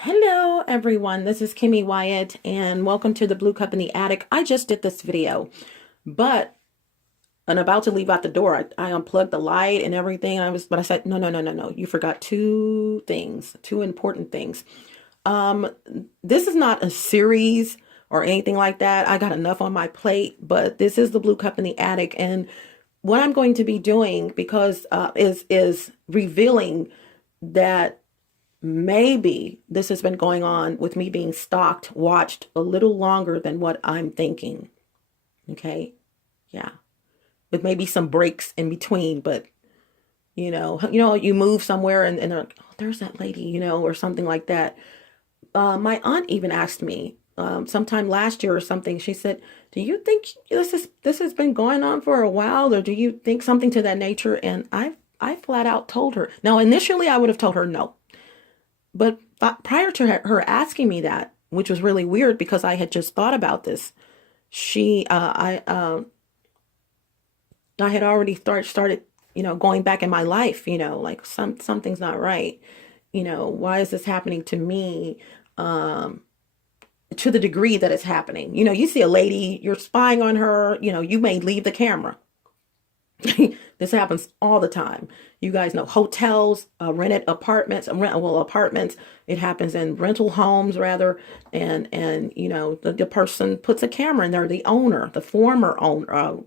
Hello everyone, this is Kimmy Wyatt and welcome to the Blue Cup in the Attic. I just did this video, but I'm about to leave out the door. I unplugged the light and everything. But I said, no. You forgot two things, two important things. Um, this is not a series or anything like that. I got enough on my plate, but this is the Blue Cup in the Attic. And what I'm going to be doing is revealing that maybe this has been going on with me being stalked, watched a little longer than what I'm thinking. Okay. Yeah. With maybe some breaks in between, but you move somewhere and they're like, oh, there's that lady, or something like that. My aunt even asked me, sometime last year or something, she said, do you think this has been going on for a while, or do you think something to that nature? And I flat out told her. Now, initially I would have told her no. But prior to her asking me that, which was really weird because I had just thought about this, I had already started, going back in my life, like something's not right. Why is this happening to me? To the degree that it's happening. You see a lady, you're spying on her, you may leave the camera. This happens all the time. You guys know hotels, rented apartments, apartments. It happens in rental homes rather. And the person puts a camera in there, the owner, the former owner,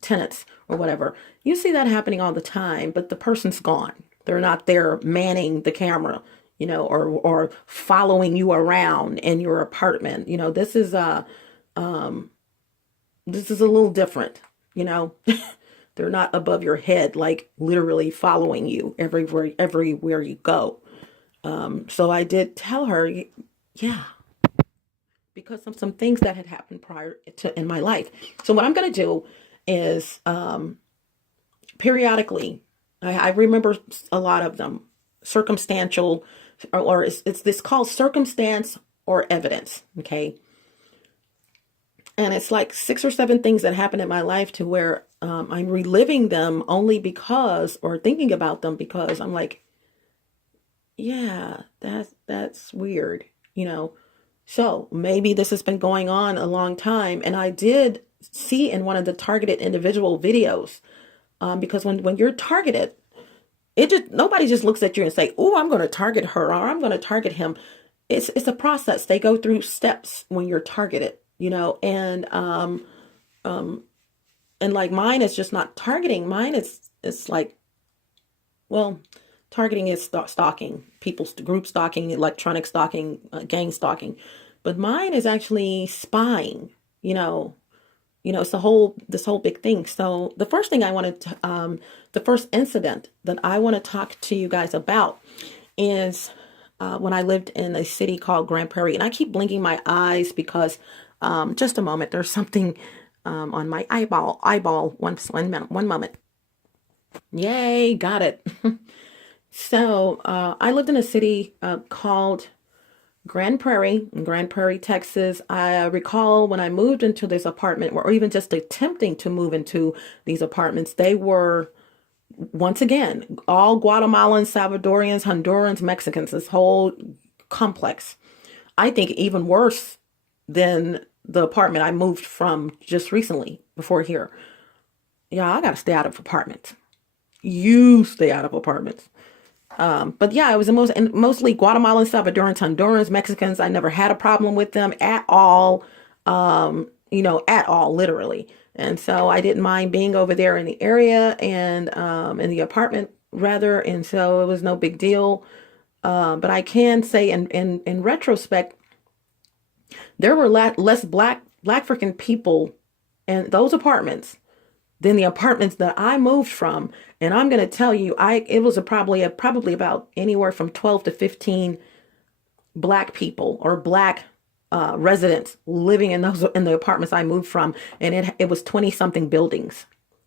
tenants or whatever. You see that happening all the time, but the person's gone. They're not there manning the camera, or following you around in your apartment. This is a little different, They're not above your head, like literally following you everywhere you go. So I did tell her, yeah, because of some things that had happened prior to in my life. So what I'm going to do is periodically, I remember a lot of them, circumstantial, or it's this called circumstance or evidence. Okay. And it's like 6 or 7 things that happened in my life to where I'm reliving them only because, or thinking about them because I'm like, yeah, that's weird, So maybe this has been going on a long time. And I did see in one of the targeted individual videos, because when you're targeted, nobody just looks at you and say, oh, I'm going to target her or I'm going to target him. It's a process. They go through steps when you're targeted, um, and like mine is just not targeting. Mine is it's like, well, targeting is stalking, people's group stalking, electronic stalking, gang stalking, but mine is actually spying. It's this whole big thing. So the first thing I wanted to, the first incident that I want to talk to you guys about is when I lived in a city called Grand Prairie, and I keep blinking my eyes because just a moment, there's something on my eyeball. One moment. Yay, got it. So I lived in a city called Grand Prairie, in Grand Prairie, Texas. I recall when I moved into this apartment, or even just attempting to move into these apartments, they were, once again, all Guatemalans, Salvadorians, Hondurans, Mexicans, this whole complex. I think even worse than the apartment I moved from just recently before here. Yeah, I gotta stay out of apartments. You stay out of apartments. But yeah, it was mostly Guatemalans, Salvadorans, Hondurans, Mexicans. I never had a problem with them at all. At all, literally. And so I didn't mind being over there in the area and in the apartment rather. And so it was no big deal. But I can say in retrospect, there were less black freaking people in those apartments than the apartments that I moved from. And I'm going to tell you, it was probably about anywhere from 12 to 15 black people or black residents living in the apartments I moved from, and it was 20 something buildings.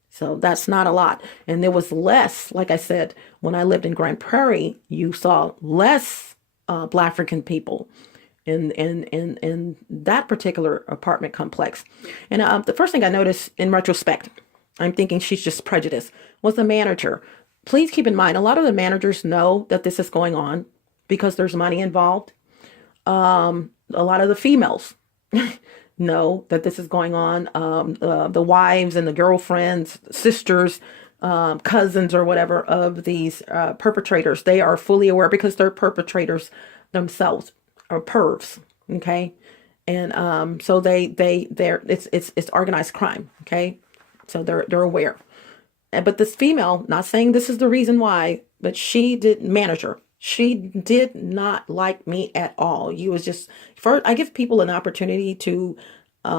So that's not a lot. And there was less, like I said, when I lived in Grand Prairie, you saw less black African people in that particular apartment complex. And the first thing I noticed in retrospect, I'm thinking she's just prejudiced, was the manager. Please keep in mind, a lot of the managers know that this is going on because there's money involved. A lot of the females know that this is going on. The wives and the girlfriends, sisters, cousins or whatever of these perpetrators, they are fully aware because they're perpetrators themselves or pervs. Okay. And so they're it's organized crime. Okay. So they're aware. But this female, not saying this is the reason why, but she did manager. She did not like me at all. You was just first. I give people an opportunity to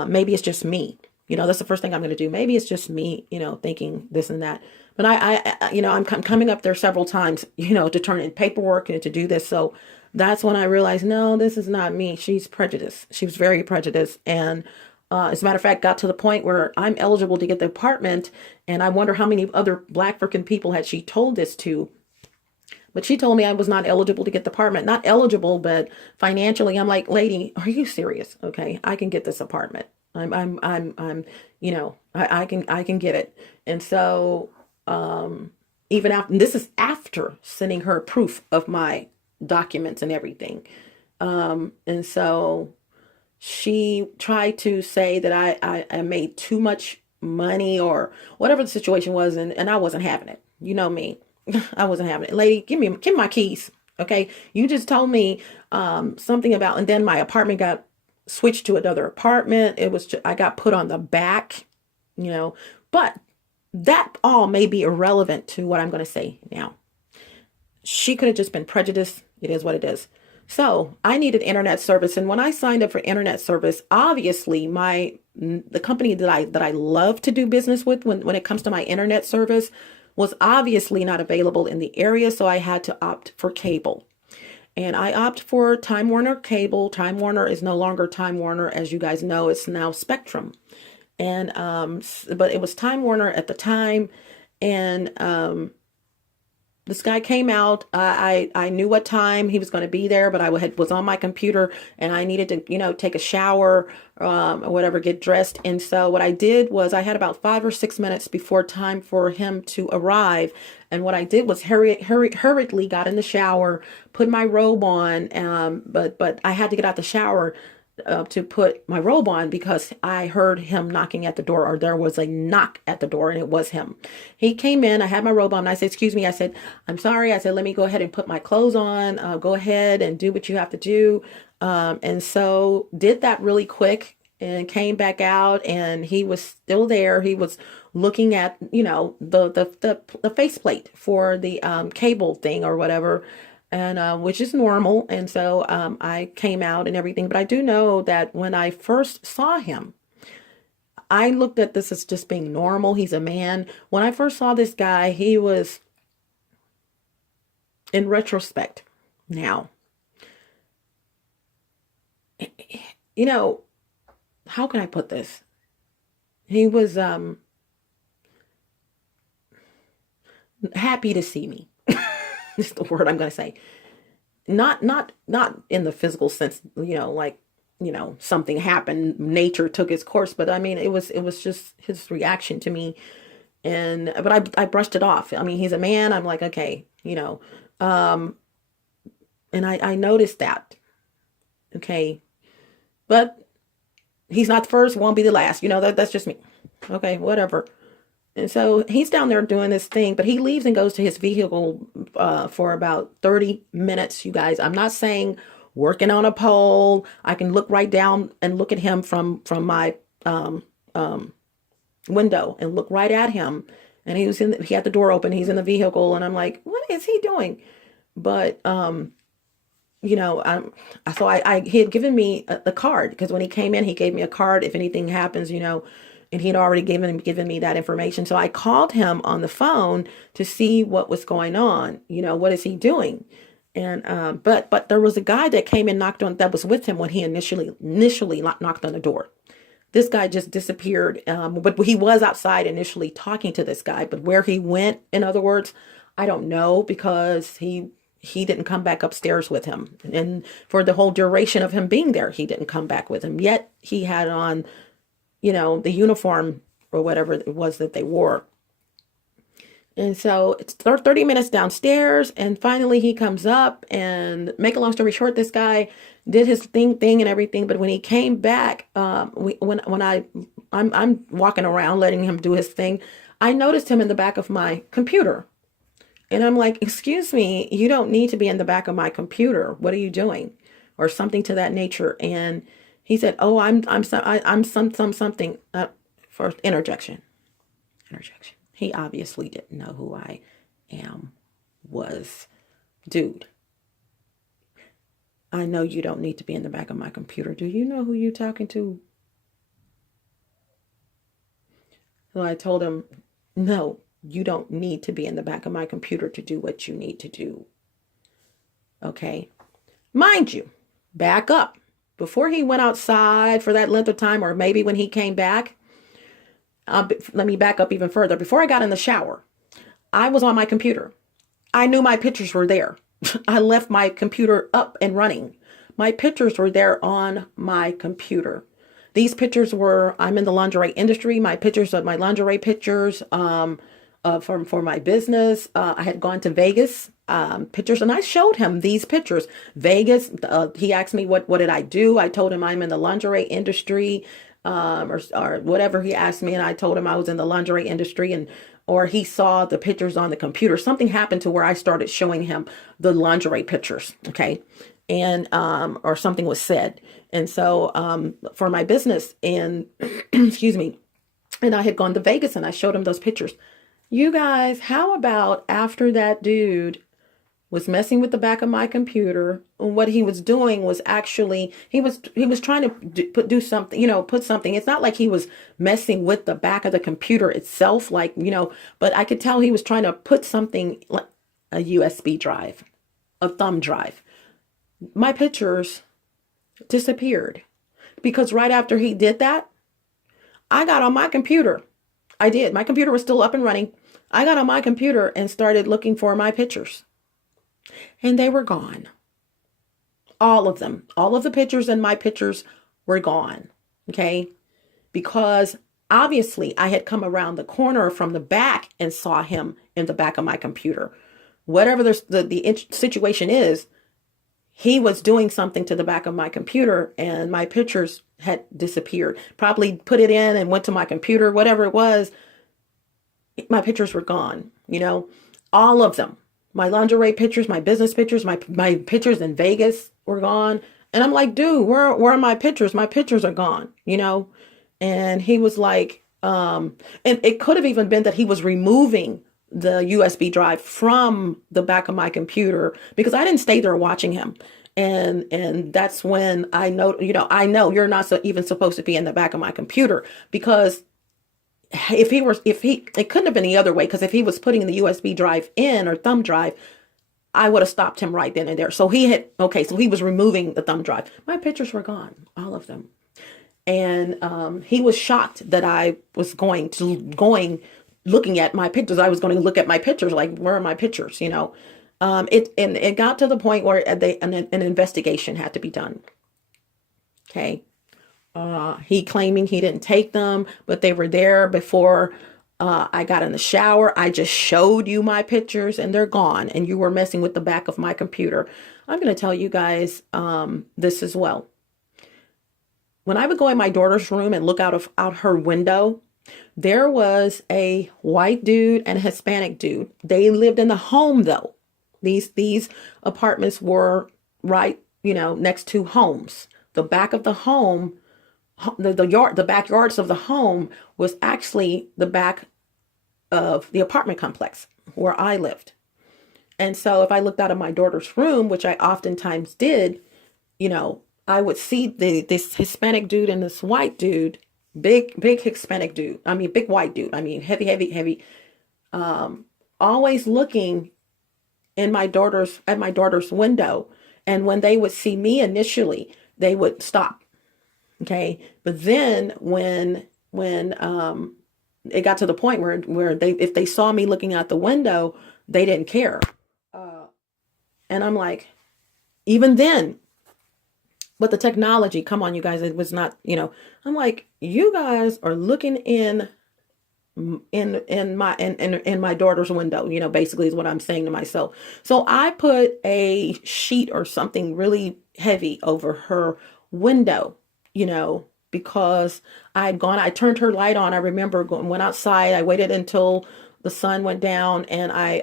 maybe it's just me. That's the first thing I'm going to do. Maybe it's just me. Thinking this and that. But I'm coming up there several times. To turn in paperwork and to do this. So that's when I realized, no, this is not me. She's prejudiced. She was very prejudiced, and as a matter of fact, got to the point where I'm eligible to get the apartment, and I wonder how many other Black African people had she told this to. But she told me I was not eligible to get the apartment. Not eligible, but financially, I'm like, lady, are you serious? Okay, I can get this apartment. I can get it. And so, even after, and this is after sending her proof of my documents and everything. And so she tried to say that I made too much money or whatever the situation was, and I wasn't having it. You know me. I wasn't having it. Lady, give me my keys. Okay. You just told me something about, and then my apartment got switched to another apartment. I got put on the back, but that all may be irrelevant to what I'm going to say now. She could have just been prejudiced. It is what it is. So I needed internet service. And when I signed up for internet service, obviously the company that I love to do business with when it comes to my internet service was obviously not available in the area. So I had to opt for cable. And I opt for Time Warner cable. Time Warner is no longer Time Warner. As you guys know, it's now Spectrum. And, but it was Time Warner at the time. And, this guy came out. I knew what time he was going to be there, but I was on my computer and I needed to, take a shower, or whatever, get dressed. And so what I did was I had about 5 or 6 minutes before time for him to arrive. And what I did was hurriedly got in the shower, put my robe on. But I had to get out the shower to put my robe on because I heard him knocking at the door, or there was a knock at the door, and it was him. He came in, I had my robe on, and I said, excuse me. I said, I'm sorry. I said, let me go ahead and put my clothes on. Go ahead and do what you have to do. And so did that really quick and came back out, and he was still there. He was looking at, the faceplate for the cable thing or whatever. And which is normal. And so I came out and everything. But I do know that when I first saw him, I looked at this as just being normal. He's a man. When I first saw this guy, he was, in retrospect now, how can I put this? He was happy to see me. Is the word I'm going to say. Not in the physical sense, something happened, nature took its course, but I mean, it was just his reaction to me. But I brushed it off. I mean, he's a man. I'm like, okay, and I noticed that. Okay. But he's not the first, won't be the last, that's just me. Okay, whatever. And so he's down there doing this thing, but he leaves and goes to his vehicle for about 30 minutes, you guys. I'm not saying working on a pole. I can look right down and look at him from my window and look right at him. And he had the door open. He's in the vehicle, and I'm like, what is he doing? But so he had given me a card, because when he came in, he gave me a card if anything happens, and he'd already given me that information. So I called him on the phone to see what was going on. What is he doing? And but there was a guy that came and that was with him when he initially knocked on the door. This guy just disappeared. But he was outside initially talking to this guy. But where he went, in other words, I don't know, because he didn't come back upstairs with him. And for the whole duration of him being there, he didn't come back with him. Yet he had on, the uniform or whatever it was that they wore. And so it's 30 minutes downstairs, and finally he comes up, and make a long story short, this guy did his thing and everything. But when he came back, I'm walking around letting him do his thing, I noticed him in the back of my computer. And I'm like, excuse me, you don't need to be in the back of my computer. What are you doing? Or something to that nature. And he said, oh, I'm something, for interjection. Interjection. He obviously didn't know who I am, dude. I know you don't need to be in the back of my computer. Do you know who you're talking to? So I told him, no, you don't need to be in the back of my computer to do what you need to do. Okay. Mind you, back up. Before he went outside for that length of time, or maybe when he came back, let me back up even further. Before I got in the shower, I was on my computer. I knew my pictures were there. I left my computer up and running. My pictures were there on my computer. These pictures were, I'm in the lingerie industry. My pictures of my lingerie pictures, for my business. I had gone to Vegas, pictures, and I showed him these pictures. Vegas, he asked me what did I do? I told him I'm in the lingerie industry, or whatever he asked me, and I told him I was in the lingerie industry, and or he saw the pictures on the computer. Something happened to where I started showing him the lingerie pictures, okay? And or something was said. And so for my business, and excuse me, and I had gone to Vegas, and I showed him those pictures. You guys, how about after that dude was messing with the back of my computer, what he was doing was actually, he was trying to do something, put something. It's not like he was messing with the back of the computer itself, like, but I could tell he was trying to put something like a USB drive, a thumb drive. My pictures disappeared because right after he did that, I got on my computer. I did. My computer was still up and running. I got on my computer and started looking for my pictures. And they were gone. All of them. All of the pictures in my pictures were gone. Okay? Because obviously I had come around the corner from the back and saw him in the back of my computer. Whatever the situation is, he was doing something to the back of my computer, and my pictures had disappeared. Probably put it in and went to my computer, whatever it was. My pictures were gone, all of them. My lingerie pictures, my business pictures, my pictures in Vegas were gone. And I'm like, dude, where are my pictures? My pictures are gone, And he was like, and it could have even been that he was removing the USB drive from the back of my computer, because I didn't stay there watching him. And that's when I know, I know you're not even supposed to be in the back of my computer, because it couldn't have been the other way. Because if he was putting the USB drive in, or thumb drive, I would have stopped him right then and there. So he was removing the thumb drive. My pictures were gone, all of them. And he was shocked that I was looking at my pictures. I was going to look at my pictures, like, where are my pictures? It got to the point where an investigation had to be done. Okay. He claiming he didn't take them, but they were there before I got in the shower. I just showed you my pictures and they're gone, and you were messing with the back of my computer. I'm going to tell you guys this as well. When I would go in my daughter's room and look out her window, there was a white dude and a Hispanic dude. They lived in the home, though. These apartments were right, next to homes. The back of the home, the backyards of the home was actually the back of the apartment complex where I lived. And so if I looked out of my daughter's room, which I oftentimes did, I would see this Hispanic dude and this white dude. Big Hispanic dude. I mean, big white dude. I mean, heavy. Always looking at my daughter's window. And when they would see me initially, they would stop. Okay. But then when it got to the point where if they saw me looking out the window, they didn't care. And I'm like, even then, but the technology, come on, you guys, it was not, I'm like, you guys are looking in in my daughter's window, basically is what I'm saying to myself. So I put a sheet or something really heavy over her window, because I turned her light on. I remember went outside. I waited until the sun went down, and I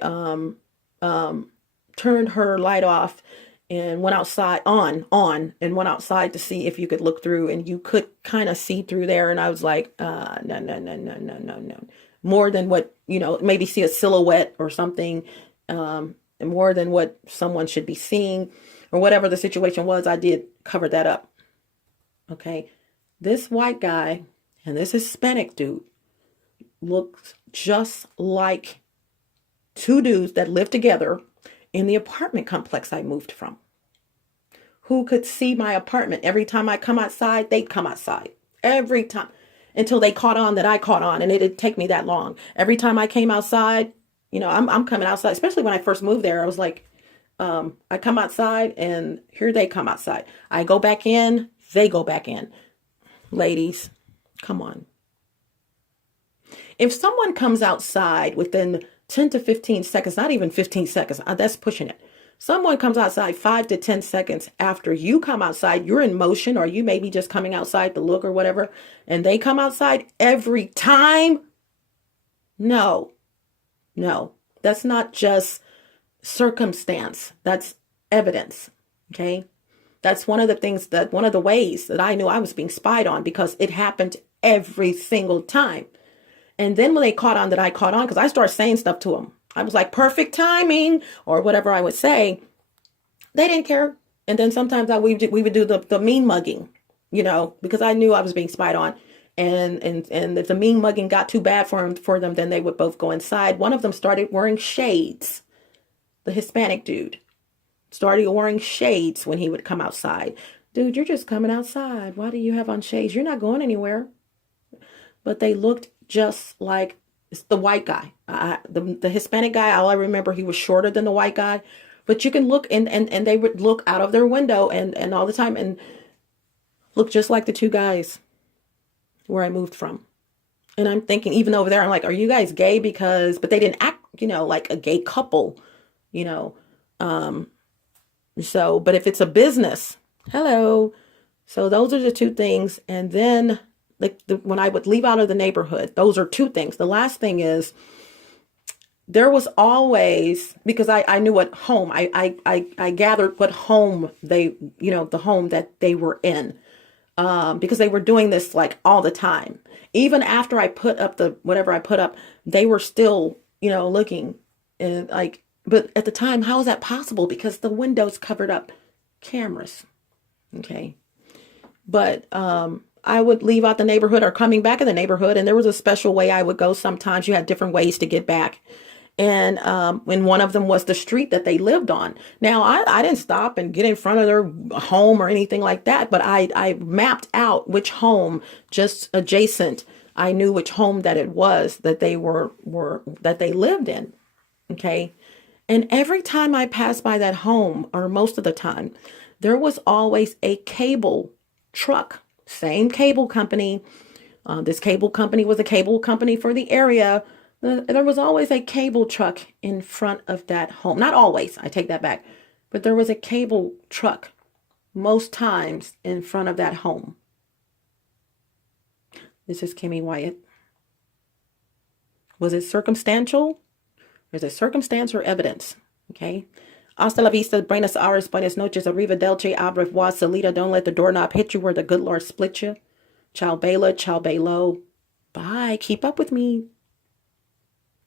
turned her light off and went outside and went outside to see if you could look through, and you could kind of see through there. And I was like, no, no, no, no, no, no, no. More than what, maybe see a silhouette or something, and more than what someone should be seeing, or whatever the situation was. I did cover that up. Okay. This white guy and this Hispanic dude looks just like two dudes that lived together in the apartment complex I moved from, who could see my apartment. Every time I come outside, they'd come outside. Every time. Until they caught on that I caught on. And it didn't take me that long. Every time I came outside, I'm coming outside. Especially when I first moved there, I was like, I come outside and here they come outside. I go back in, they go back in. Ladies, come on. If someone comes outside within 10 to 15 seconds, not even 15 seconds, that's pushing it. Someone comes outside 5 to 10 seconds after you come outside, you're in motion, or you may be just coming outside to look or whatever, and they come outside every time. No, that's not just circumstance. That's evidence. Okay. That's one of the ways that I knew I was being spied on, because it happened every single time. And then when they caught on that I caught on, because I started saying stuff to them, I was like, perfect timing, or whatever I would say. They didn't care. And then sometimes we would do the mean mugging, because I knew I was being spied on. And if the mean mugging got too bad for them, then they would both go inside. One of them started wearing shades. The Hispanic dude started wearing shades when he would come outside. Dude, you're just coming outside. Why do you have on shades? You're not going anywhere. But they looked just like the white guy. The Hispanic guy, all I remember, he was shorter than the white guy. But you can look, and they would look out of their window and all the time and look just like the two guys where I moved from. And I'm thinking, even over there, I'm like, are you guys gay? But they didn't act, like a gay couple, So, but if it's a business, hello. So those are the two things. And then when I would leave out of the neighborhood, those are two things. The last thing is, there was always, because I knew what home, I gathered what home they, the home that they were in, because they were doing this like all the time. Even after I put up whatever I put up, they were still, looking, and like, but at the time, how is that possible? Because the windows covered up cameras. Okay. But, I would leave out the neighborhood or coming back in the neighborhood, and there was a special way I would go. Sometimes you had different ways to get back. And when one of them was the street that they lived on. Now, I didn't stop and get in front of their home or anything like that, but I mapped out which home just adjacent. I knew which home that it was that they that they lived in. Okay. And every time I passed by that home, or most of the time, there was always a cable truck. Same cable company. This cable company was a cable company for the area. There was always a cable truck in front of that home. Not always, I take that back. But there was a cable truck most times in front of that home. This is Kimmy Wyatt. Was it circumstantial? Is it circumstance or evidence? Okay. Hasta la vista, buenas horas, buenas noches, arrivederci, au revoir, salida. Don't let the doorknob hit you where the good Lord split you. Ciao, Bella, ciao, Bello. Bye. Keep up with me.